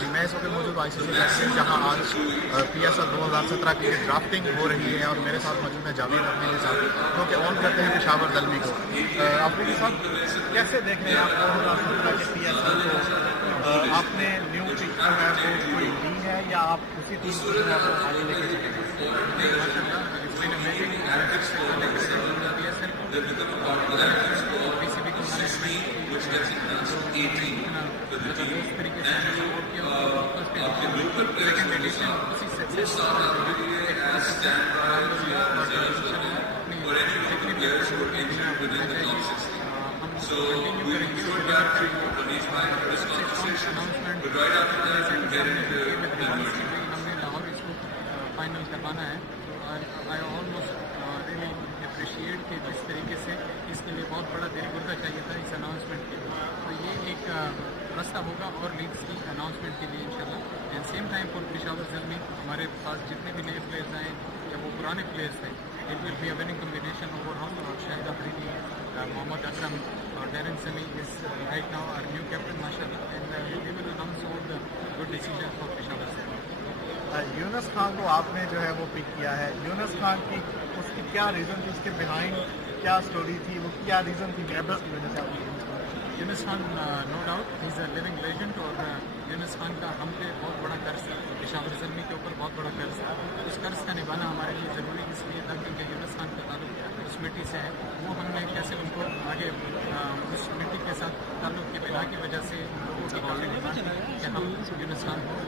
جی میں اس وقت موجود ہوں ICC پریزیڈنٹ جہاں آج PSL 2017 کی ڈرافٹنگ ہو رہی ہے، اور میرے ساتھ موجود ہے جاوید اپنے کے ساتھ جو کہ اون کرتے ہیں پشاور زلمی کو. اپنے صاحب کیسے دیکھ رہے ہیں آپ 2017 کے PSL کو؟ آپ نے نیو پک جو ہے وہ کوئی دی ہے یا آپ اسی ٹیم کو جو ہے وہ آگے لے کے فائنل کروانا ہے. تو آئی آلموسٹ ریئلی اپریشیٹ کہ جس طریقے سے اس کے لیے بہت بڑا دیر گردہ چاہیے تھا اس اناؤنسمنٹ کے لیے. تو یہ ایک راستہ ہوگا اور لیگس کی اناؤنسمنٹ کے لیے انشاءاللہ. And same time for Peshawar Zalmi ہمارے پاس جتنے بھی نئے پلیئرز آئے یا وہ پرانے پلیئرز تھے, it will be a winning combination over. اور شاہد افریدی, محمد اکرم اور Darren Sammy is right now our new captain ماشاءاللہ. And we will announce all the good decision for Peshawar Zalmi. Younis Khan کو آپ نے جو ہے وہ پک کیا ہے. یونس خان کی اس کی کیا ریزن تھی, اس کے بہائنڈ کیا اسٹوری تھی, وہ کیا ریزن تھی گیبرس کی وجہ سے آپ نے Younis Khan no doubt he is a living legend. اور یونس خان کا ہم پہ بہت بڑا قرض ہے, پشاور زلمی کے اوپر بہت بڑا قرض ہے. اس قرض کا نبھانا ہمارے لیے ضروری اس لیے تھا کیونکہ یونس خان کا تعلق اس مٹی سے ہے. وہ ہم نے کیسے ان کو آگے اس مٹی کے ساتھ تعلق کے بنا کی وجہ سے لوگوں کی کافی کہ ہم یونس خان کو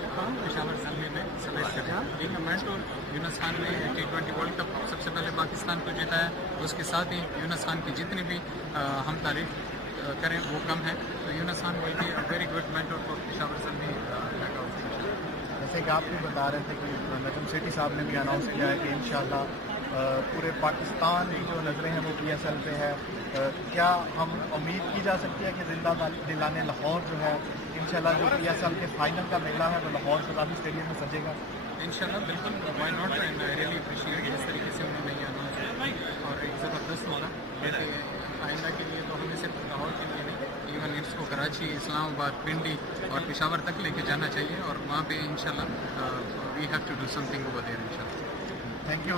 پشاور زلمی میں سلیکٹ کریں. ایک مینٹور یونس خان نے T20 ورلڈ کپ سب سے پہلے پاکستان کو جیتا ہے. اس کے ساتھ ہی یونس خان کی جتنی بھی ہم تعریف کریں وہ کم ہے. تو Younis Khan will be a very good mentor for Peshawar Zalmi. جیسے کہ آپ بھی بتا رہے تھے کہ نجم سیٹھی صاحب نے بھی اناؤنس کیا ہے کہ انشاءاللہ پورے پاکستان کی جو نظریں ہیں وہ PSL پہ ہے. کیا ہم امید کی جا سکتی ہے کہ زندہ دلانے لاہور جو ہے انشاءاللہ جو PSL کے فائنل کا میلہ ہے وہ لاہور شتابی اسٹیڈیم میں سجے گا؟ انشاءاللہ بالکل, why not. And I really appreciate جس طریقے سے انہوں نے یہ اناؤنس کیا اور ایک زبردست ہوگا. آئندہ کے لیے تو ہمیں صرف لاہور کے لیے نہیں, ایون اس کو کراچی, اسلام آباد, پنڈی اور پشاور تک لے کے جانا چاہیے. اور وہاں پہ انشاءاللہ we have to do something over there انشاءاللہ. Thank you.